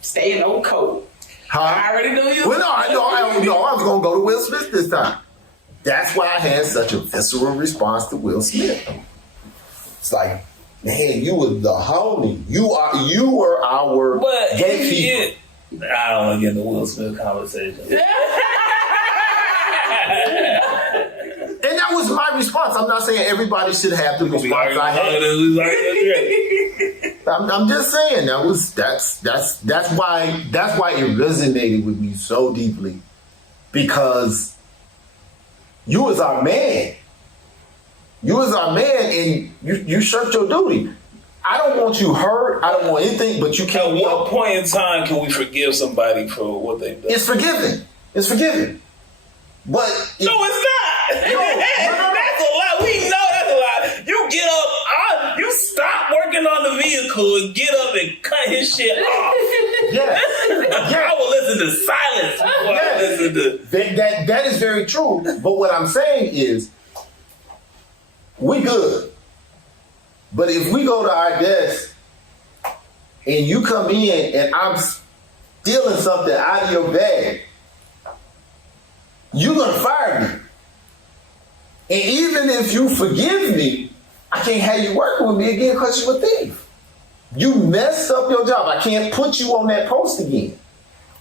Staying on code. Huh? I already knew you. Well, no, I was going to go to Will Smith this time. That's why I had such a visceral response to Will Smith. It's like, man, you were the homie. You were our gatekeeper. I don't want to get in the Will Smith conversation. And that was my response. I'm not saying everybody should have the response I had. I'm just saying that's why it resonated with me so deeply, because you was our man. You was our man, and you shirked your duty. I don't want you hurt. I don't want anything, but you can't. At what point in time can we forgive somebody for what they've done? It's forgiven. It's forgiven. But no, it's not. No. That's a lie. We know that's a lie. You get up, you stop working on the vehicle and get up and cut his shit off. Yes. I will listen to silence before I listen to that is very true. But what I'm saying is, we good. But if we go to our desk and you come in and I'm stealing something out of your bag, you're going to fire me. And even if you forgive me, I can't have you working with me again because you're a thief. You messed up your job. I can't put you on that post again.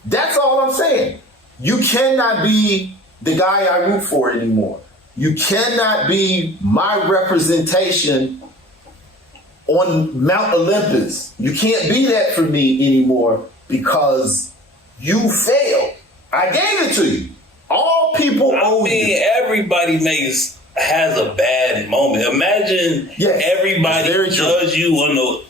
That's all I'm saying. You cannot be the guy I root for anymore. You cannot be my representation on Mount Olympus. You can't be that for me anymore because you failed. I gave it to you. All people owe you. Everybody has a bad moment. Imagine everybody judge you in the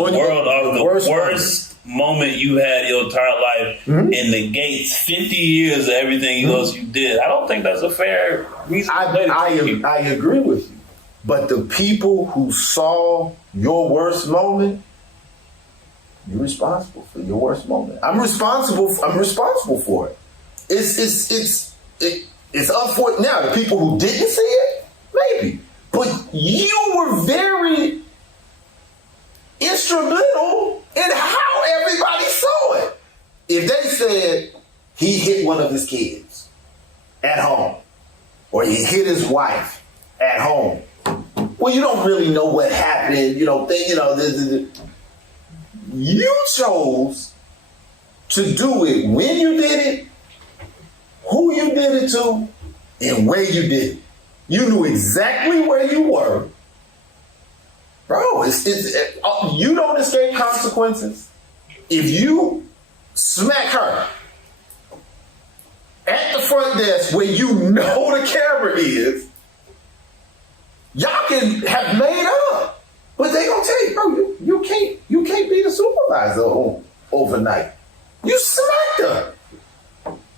world of the worst moment you had your entire life and negates 50 years of everything else you did. I don't think that's a fair reason. I agree with you. But the people who saw your worst moment, you're responsible for your worst moment. I'm responsible for it. It's up for it now. The people who didn't see it, maybe. But you were very instrumental in how everybody saw it. If they said he hit one of his kids at home, or he hit his wife at home, well, you don't really know what happened. You don't think, you chose to do it when you did it, who you did it to, and where you did it. You knew exactly where you were. Bro, you don't escape consequences. If you smack her at the front desk where you know the camera is, y'all can have made up. But they gonna tell you, bro, you can't be the supervisor overnight. You smacked her.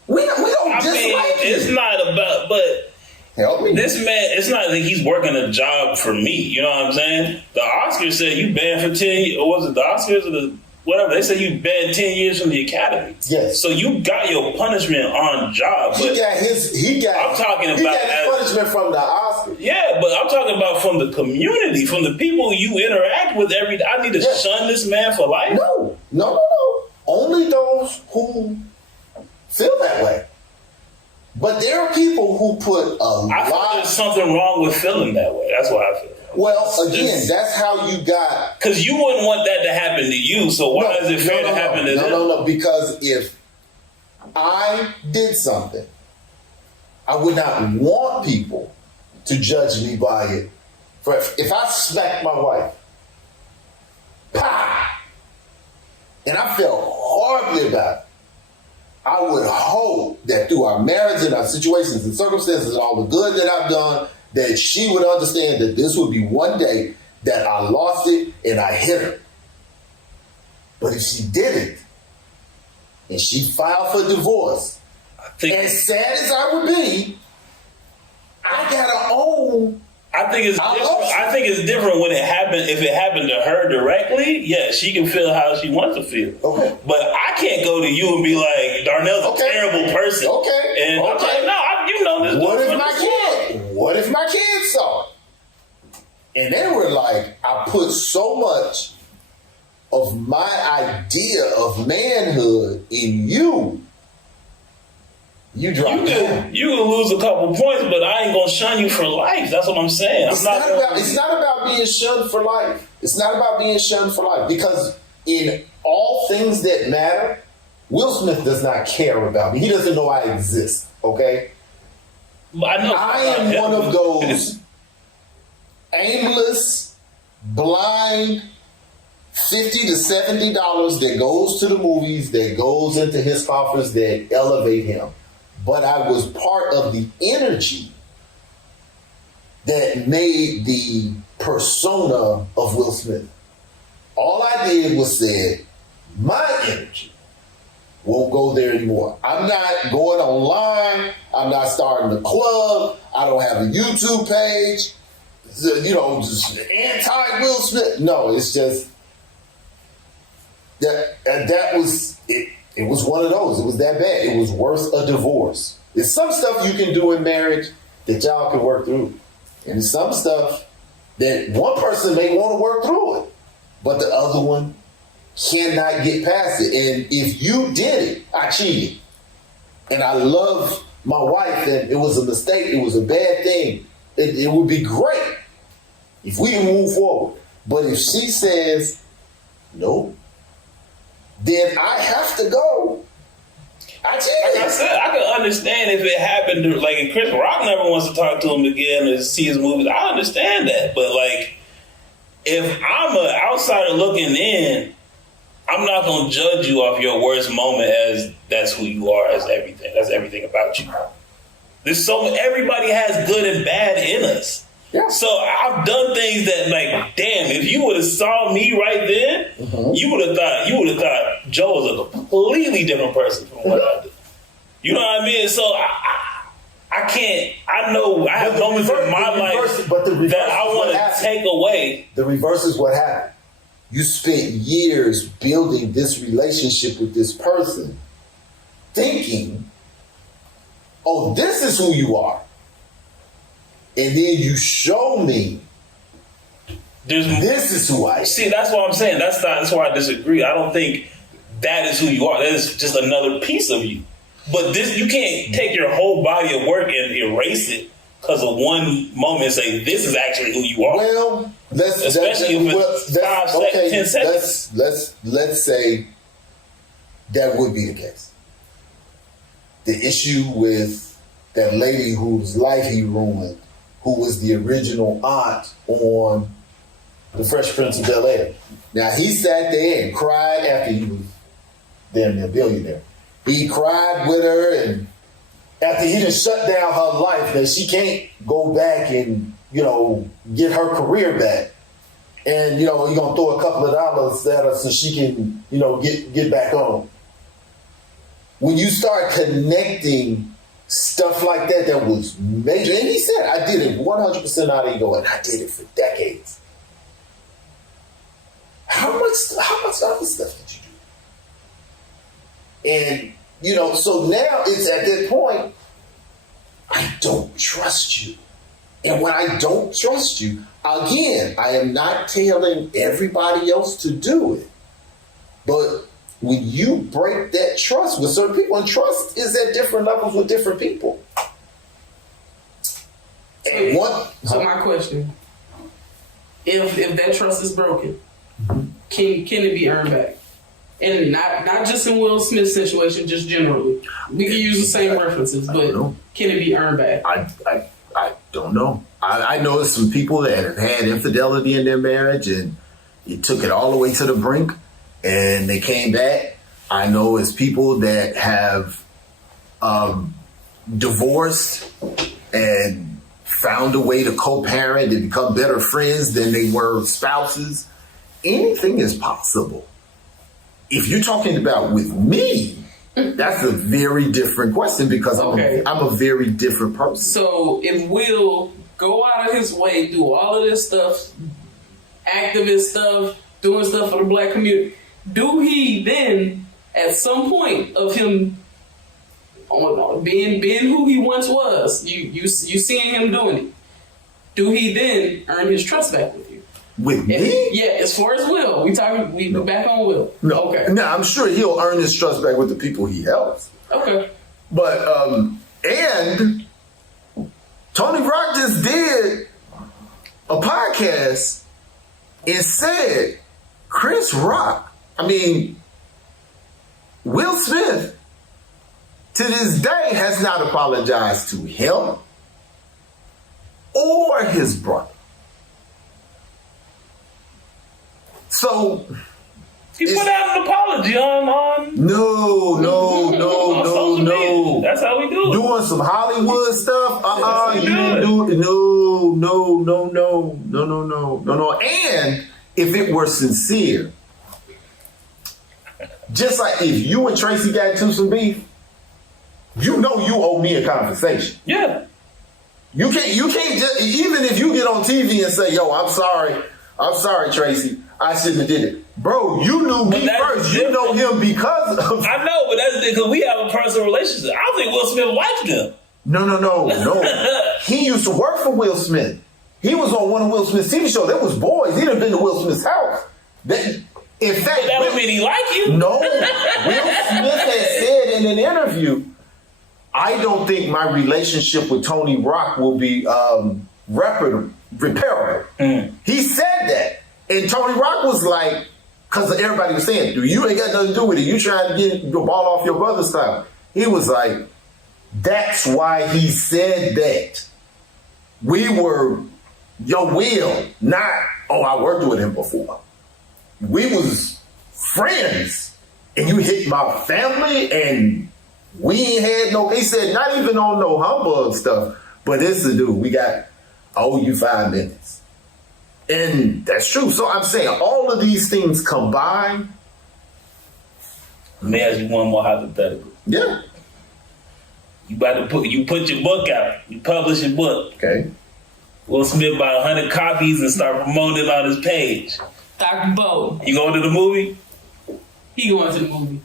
We don't dislike you. It's not about, but help me. This man, it's not like he's working a job for me. You know what I'm saying? The Oscars said you banned for 10 years. Or was it the Oscars or the whatever? They said you banned 10 years from the Academy. Yes. So you got your punishment on job. He got his punishment from the Oscars. Yeah, but I'm talking about from the community, from the people you interact with every day. I need to shun this man for life? No. Only those who feel that way. But there are people who put I feel there's something wrong with feeling that way. That's what I feel. Well, again, that's how you got... Because you wouldn't want that to happen to you, so why is it fair to happen to them? No, because if I did something, I would not want people to judge me by it. If I smacked my wife, and I felt horribly about it, I would hope that through our marriage and our situations and circumstances and all the good that I've done, that she would understand that this would be one day that I lost it and I hit her. But if she didn't, and she filed for divorce, as sad as I would be, I gotta own. I think it's different when it happened. If it happened to her directly, she can feel how she wants to feel. Okay. But I can't go to you and be like, Darnell's a terrible person. Okay. And I'm like, no, you know this. What if my kids saw it? And they were like, I put so much of my idea of manhood in you, you drop down. You can lose a couple points, but I ain't gonna shun you for life. That's what I'm saying. It's not about being shunned for life. It's not about being shunned for life, because in all things that matter, Will Smith does not care about me. He doesn't know I exist. Okay, I am one of those aimless, blind $50 to $70 that goes to the movies, that goes into his coffers, that elevate him. But I was part of the energy that made the persona of Will Smith. All I did was said, my energy won't go there anymore. I'm not going online. I'm not starting a club. I don't have a YouTube page. Just anti-Will Smith. No, it's just that was it. It was one of those. It was that bad. It was worth a divorce. There's some stuff you can do in marriage that y'all can work through. And there's some stuff that one person may want to work through it, but the other one cannot get past it. And if you did it, I cheated. And I love my wife, and it was a mistake. It was a bad thing. It would be great if we can move forward. But if she says, no, then I have to go. I cheated. Like I said, I can understand if it happened to, like, if Chris Rock never wants to talk to him again or see his movies. I understand that. But, like, if I'm an outsider looking in, I'm not going to judge you off your worst moment as that's who you are, as everything. That's everything about you. Everybody has good and bad in us. Yeah. So I've done things that, like, damn, if you would have saw me right then, you would have thought Joe was a completely different person from what I do. You know what I mean? So I can't. I know I have moments in my life that I want to take away. The reverse is what happened. You spent years building this relationship with this person, thinking, "Oh, this is who you are." And then you show me this is who I am. See, that's what I'm saying. That's why I disagree. I don't think that is who you are. That is just another piece of you. But this, you can't take your whole body of work and erase it because of one moment and say, this is actually who you are. Well, let's say that would be the case. The issue with that lady whose life he ruined, who was the original aunt on The Fresh Prince of Bel-Air. Now, he sat there and cried after he was damn near a billionaire. He cried with her, and after he just shut down her life, that she can't go back and, get her career back. And, you're going to throw a couple of dollars at her so she can, get back on. When you start connecting stuff like that was major. And he said, I did it 100% out of ego, and I did it for decades. How much other stuff did you do? And, so now it's at that point, I don't trust you. And when I don't trust you, again, I am not telling everybody else to do it. But when you break that trust with certain people, and trust is at different levels with different people. So my question, if that trust is broken, can it be earned back? And not just in Will Smith's situation, just generally. We can use the same references, but can it be earned back? I don't know. I know some people that have had infidelity in their marriage, and you took it all the way to the brink, and they came back. I know it's people that have divorced and found a way to co-parent and become better friends than they were spouses. Anything is possible. If you're talking about with me, that's a very different question, because I'm a very different person. So if Will go out of his way, do all of this stuff, activist stuff, doing stuff for the black community, do he then, at some point of him being who he once was, you seeing him doing it, do he then earn his trust back with you? With me? Yeah, as far as Will. We back on Will. No. Okay. Now, I'm sure he'll earn his trust back with the people he helps. Okay. But, and Tony Rock just did a podcast and said Will Smith to this day has not apologized to him or his brother. So he put out an apology on No. That's how we do it. Doing some Hollywood stuff. You didn't do it. No. And if it were sincere, just like if you and Tracy got into some beef, you owe me a conversation. Yeah. You can't just, even if you get on TV and say, yo, I'm sorry, Tracy, I shouldn't have did it. Bro, you knew me first. Different. You know him because of... I know, but that's because we have a personal relationship. I don't think Will Smith liked him. No. He used to work for Will Smith. He was on one of Will Smith's TV shows. That was Boys. He'd have been to Will Smith's house. In fact... That would mean he liked you. No. Will Smith had said in an interview, I don't think my relationship with Tony Rock will be repairable. He said that. And Tony Rock was like, because everybody was saying, you ain't got nothing to do with it. You trying to get your ball off your brother's style. He was like, that's why he said that. We were your Will, not, I worked with him before. We was friends. And you hit my family and we ain't had no, he said, not even on no humbug stuff, but this to do. I owe you 5 minutes. And that's true. So I'm saying all of these things combined. Let me ask you one more hypothetical. Yeah. You put your book out. You publish your book. Okay. Will Smith buy 100 copies and start promoting it on his page. Dr. Bo. You going to the movie? He going to the movie.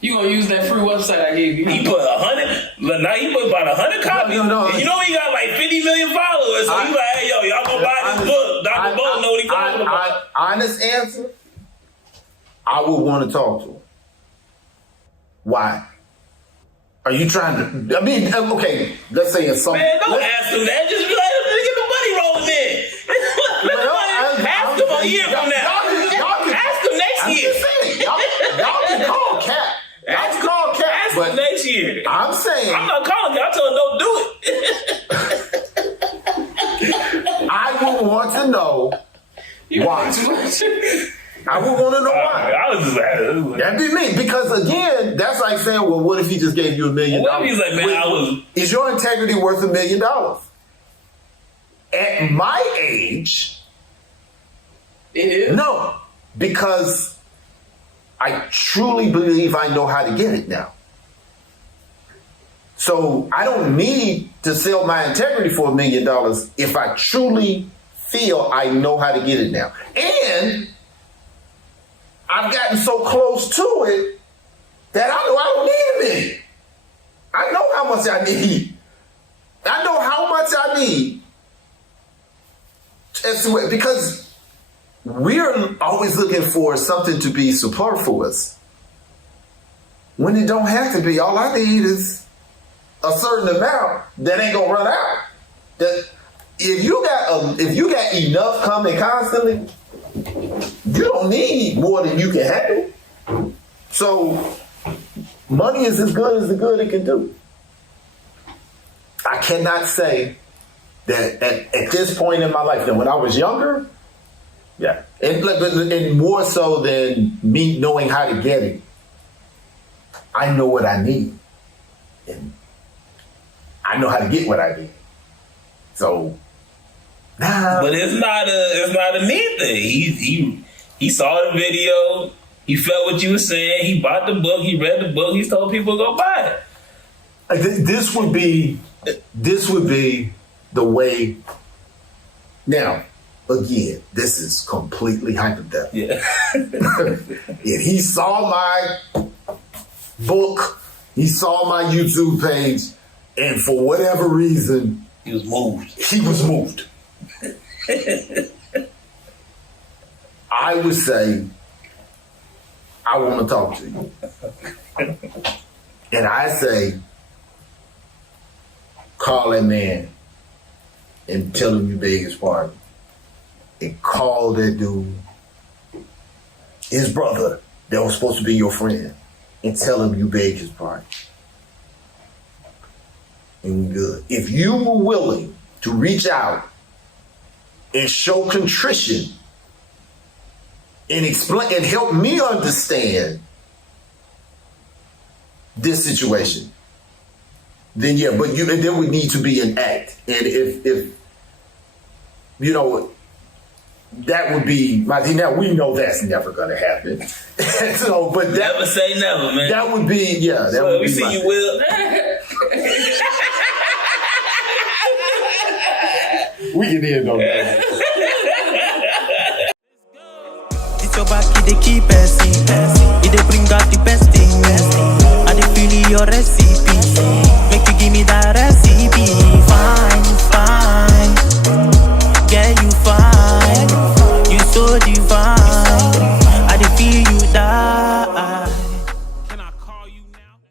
You gonna use that free website I gave you? He put 100. Now he put about 100 copies. No. And you know he got like 50 million followers. So he's like, hey, yo, y'all gonna buy this book. Dr. Bolton know what he's talking about. Honest answer, I would want to talk to him. Why? Are you trying to? I mean, okay. Let's say it's something. Man, don't ask him that. Just let him get the money rolling in. Ask him a year from now. Ask him next year. Y'all can call Cap. Y'all can call Cap. Ask him next year. I'm saying. I'm not calling you. I told him don't do it. I would want to know why. I would want to know why. I was just asking. That'd be me. Because again, that's like saying, well, what if he just gave you $1 million? What if he's like, man, is your integrity worth $1 million? At my age, it is. No, because I truly believe I know how to get it now. So I don't need to sell my integrity for $1 million if I truly feel I know how to get it now. And I've gotten so close to it that I know I don't need $1 million. I know how much I need. I know how much I need. Because we're always looking for something to be superfluous when it don't have to be. All I need is a certain amount that ain't gonna run out. That if you got enough coming constantly, you don't need more than you can handle. So money is as good as the good it can do. I cannot say that at this point in my life, that when I was younger, yeah, and more so than me knowing how to get it, I know what I need, and I know how to get what I need. So, but it's not a need thing. He saw the video. He felt what you were saying. He bought the book. He read the book. He told people to go buy it. This would be the way. Now, again, this is completely hypothetical. Yeah. If he saw my book, he saw my YouTube page, and for whatever reason, he was moved. He was moved. I would say, I want to talk to you. And I say, call that man and tell him you beg his pardon. And call that dude, his brother, that was supposed to be your friend, and tell him you beg his pardon. And we good. If you were willing to reach out and show contrition and explain and help me understand this situation, then yeah, but there would need to be an act. And if you know, that would be now we know that's never gonna happen. So, but that, never say never, man. That would be That so would we be see you will. We can end on that. It's your back, they keep passing. It they bring out the best.